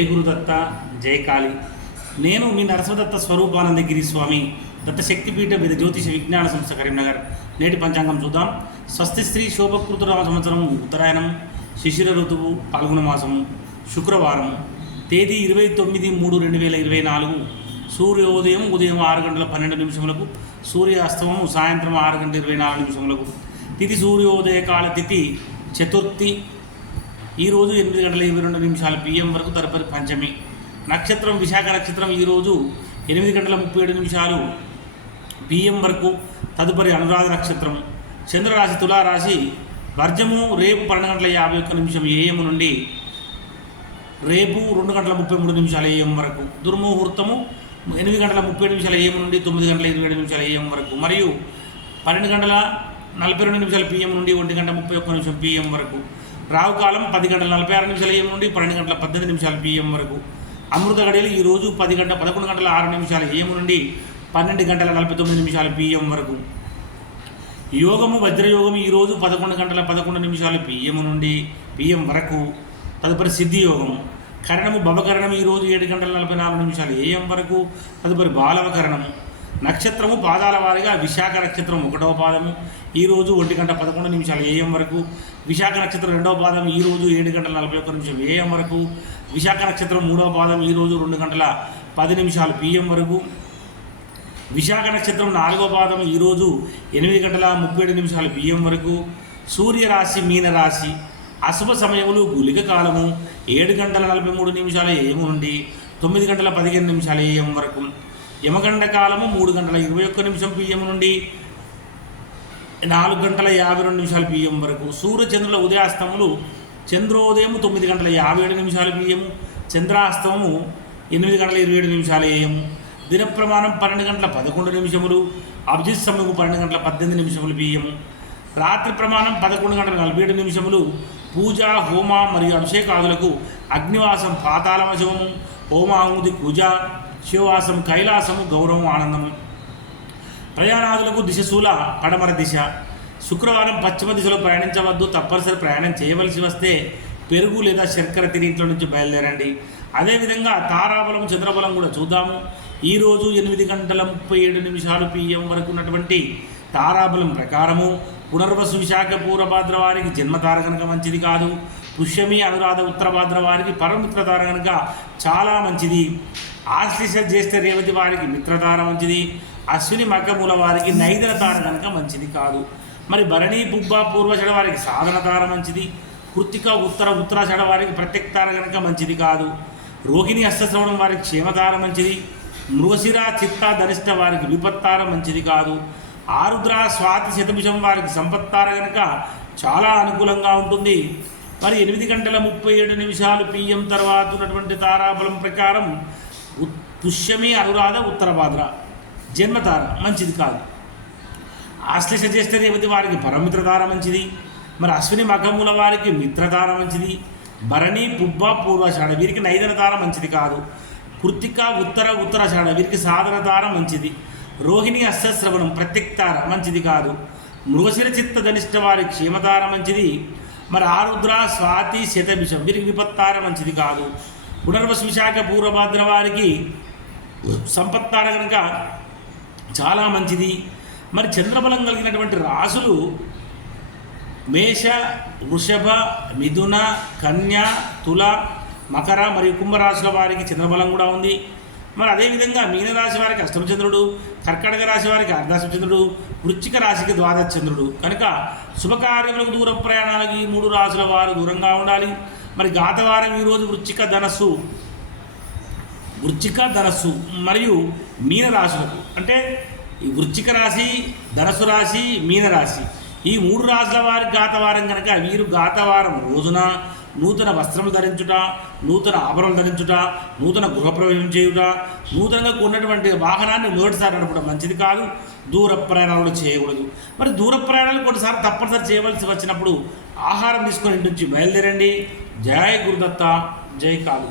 జై గురుదత్త జై కాళి. నేను మీ నరసింహదత్త స్వరూపానందగిరి స్వామి దత్తశక్తిపీఠ విధ జ్యోతిష విజ్ఞాన సంస్థ కరీంనగర్. నేటి పంచాంగం చూద్దాం. స్వస్తి స్త్రీ శోభకృతురామ సంవత్సరం ఉత్తరాయణం శిశిర ఋతువు పాల్గొన మాసం శుక్రవారం తేదీ ఇరవై తొమ్మిది మూడు రెండు వేల ఇరవై నాలుగు. సూర్యోదయం ఉదయం ఆరు గంటల పన్నెండు నిమిషములకు సూర్యాస్తమం సాయంత్రం ఆరు గంటల ఇరవై నాలుగు నిమిషములకు. తిథి సూర్యోదయ కాల తిథి చతుర్థి ఈరోజు ఎనిమిది గంటల ఇరవై రెండు నిమిషాలు పిఎం వరకు తదుపరి పంచమి. నక్షత్రం విశాఖ నక్షత్రం ఈరోజు ఎనిమిది గంటల ముప్పై ఏడు నిమిషాలు పిఎం వరకు తదుపరి అనురాధ నక్షత్రం. చంద్రరాశి తులారాశి వర్జము రేపు పన్నెండు గంటల యాభై ఒక్క నిమిషం ఏఎం నుండి రేపు రెండు గంటల ముప్పై మూడు నిమిషాల ఏఎం వరకు. దుర్ముహూర్తము ఎనిమిది గంటల ముప్పై నిమిషాల ఏఎం నుండి తొమ్మిది గంటల ఇరవై ఏడు నిమిషాల ఏఎం వరకు. మరియు పన్నెండు గంటల నలభై రెండు నిమిషాల పిఎం నుండి ఒంటి గంట ముప్పై ఒక్క నిమిషం పిఎం వరకు. రావు కాలం పది గంటల నలభై ఆరు నిమిషాల ఏఎం నుండి పన్నెండు గంటల పద్దెనిమిది నిమిషాల పిఎం వరకు. అమృత గడియలు ఈరోజు పది గంట పదకొండు గంటల ఆరు నిమిషాల ఏఎం నుండి పన్నెండు గంటల నలభై తొమ్మిది నిమిషాల పిఎం వరకు. యోగము వజ్రయోగము ఈరోజు పదకొండు గంటల పదకొండు నిమిషాలు పిఎం నుండి పిఎం వరకు. తదుపరి సిద్ధి యోగము కరణము భవకరణం ఈరోజు ఏడు గంటల నలభై నాలుగు నిమిషాలు ఏఎం వరకు. తదుపరి బాలవకరణము నక్షత్రము పాదాల వారిగా విశాఖ నక్షత్రం ఒకటవ పాదము. ఈరోజు ఒంటి గంట పదకొండు నిమిషాలు ఏఎం వరకు. విశాఖ నక్షత్రం రెండవ పాదం ఈరోజు ఏడు గంటల నలభై ఒక్క నిమిషం ఏఎం వరకు. విశాఖ నక్షత్రం మూడవ పాదం ఈరోజు రెండు గంటల పది నిమిషాలు పిఎం వరకు. విశాఖ నక్షత్రం నాలుగో పాదం ఈరోజు ఎనిమిది గంటల ముప్పై ఏడు నిమిషాలు పిఎం వరకు. సూర్యరాశి మీనరాశి అశుభ సమయములు గులిక కాలము ఏడు గంటల నలభై మూడు నిమిషాల ఏఎం నుండి తొమ్మిది గంటల పదిహేను నిమిషాల ఏఎం వరకు. యమగండ కాలము మూడు గంటల ఇరవై ఒక్క నిమిషం పిఎం నుండి నాలుగు గంటల యాభై రెండు నిమిషాలు పిఎం వరకు. సూర్యచంద్రుల ఉదయాస్తములు చంద్రోదయం తొమ్మిది గంటల యాభై ఏడు నిమిషాలు పిఎం చంద్రాస్తమము ఎనిమిది గంటల ఇరవై ఏడు నిమిషాలు ఏఎం దిన ప్రమాణం పన్నెండు గంటల పదకొండు నిమిషములు అభిజిత్ సమయము పన్నెండు గంటల పద్దెనిమిది నిమిషములు పిఎం రాత్రి ప్రమాణం పదకొండు గంటల నలభై ఏడు నిమిషములు పూజ హోమ మరియు అభిషేకాదులకు అగ్నివాసం పాతాళవశము హోమాహుతి పూజ శివవాసం కైలాసము గౌరవం ఆనందము. ప్రయాణాదులకు దిశశూల పడమర దిశ. శుక్రవారం పశ్చిమ దిశలో ప్రయాణించవద్దు తప్పనిసరి ప్రయాణం చేయవలసి వస్తే పెరుగు లేదా శర్కర తిని ఇంట్లో నుంచి బయలుదేరండి. అదేవిధంగా తారాబలం చంద్రబలం కూడా చూద్దాము. ఈరోజు ఎనిమిది గంటల ముప్పై ఏడు నిమిషాలు పిఎం వరకు ఉన్నటువంటి తారాబలం ప్రకారము పునర్వసు విశాఖ పూర్వభాద్రవారికి జన్మతార కనుక మంచిది కాదు. పుష్యమి అనురాధ ఉత్తర భాద్ర వారికి పరమిత్రధార కనుక చాలా మంచిది. ఆశ్లిష జ్యేష్ఠ రేవతి వారికి మిత్రధార మంచిది. అశ్విని మగ్గముల వారికి నైదన తార కనుక మంచిది కాదు. మరి భరణీ పుబ్బ పూర్వషడ వారికి సాధన తార మంచిది. కృత్తిక ఉత్తర ఉత్తరాషడ వారికి ప్రత్యక్ తార కనుక మంచిది కాదు. రోహిణి హస్తశ్రవణం వారికి క్షేమతార మంచిది. మృగశిర చిత్త ధనిష్ట వారికి విపత్తార మంచిది కాదు. ఆరుద్ర స్వాతి శతభిషం వారికి సంపత్తార కనుక చాలా అనుకూలంగా ఉంటుంది. మరి ఎనిమిది గంటల ముప్పై ఏడు నిమిషాలు పిఎం తర్వాత ఉన్నటువంటి తారాబలం ప్రకారం ఉత్- పుష్యమి అనురాధ ఉత్తరభాద్ర. జన్మతార మంచిది కాదు. ఆశ్లేష చేస్తే రేవతి వారికి పరమిత్రధార మంచిది. మరి అశ్విని మఖముల వారికి మిత్రధార మంచిది. భరణి పుబ్బ పూర్వషాఢ వీరికి నైదనతార మంచిది కాదు. కృతిక ఉత్తర ఉత్తరశాడ వీరికి సాధనతార మంచిది. రోహిణి అస్సశ్రవణం ప్రత్యక్తార మంచిది కాదు. మృగశిర చిత్త ధనిష్ట వారి క్షేమతార మంచిది. మరి ఆరుద్ర స్వాతి శతభిషం. వీరికి విపత్తార మంచిది కాదు. పునర్వసు విశాఖ పూర్వభాద్ర వారికి సంపత్తార కనుక చాలా మంచిది. మరి చంద్రబలం కలిగినటువంటి రాసులు మేష వృషభ మిథున కన్య తుల మకర మరియు కుంభరాశుల వారికి చంద్రబలం కూడా ఉంది. మరి అదేవిధంగా మీనరాశి వారికి అష్టమచంద్రుడు కర్కటక రాశి వారికి అర్ధాష్టమచంద్రుడు వృశ్చిక రాశికి ద్వాదశ చంద్రుడు. కనుక శుభకార్యములకు దూర ప్రయాణాలకు ఈ మూడు రాశుల వారు దూరంగా ఉండాలి. మరి గాతవారం ఈరోజు వృశ్చిక ధనస్సు. వృశ్చిక ధనస్సు మరియు మీన రాశులకు అంటే ఈ వృశ్చిక రాశి ధనస్సు రాశి మీన రాశి ఈ మూడు రాశుల వారి గాతవారం కనుక వీరు గాతవారం రోజున నూతన వస్త్రములు ధరించుట నూతన ఆభరణలు ధరించుట నూతన గృహప్రవేశం చేయుట నూతనంగా కొన్నటువంటి వాహనాన్ని మొదటిసారి నడపడం మంచిది కాదు దూర ప్రయాణాలు చేయకూడదు. మరి దూర ప్రయాణాలు కొన్నిసార్లు తప్పనిసరి చేయవలసి వచ్చినప్పుడు ఆహారం తీసుకొని ఇంటి నుంచి బయలుదేరండి. జయ గురుదత్త జై కాదు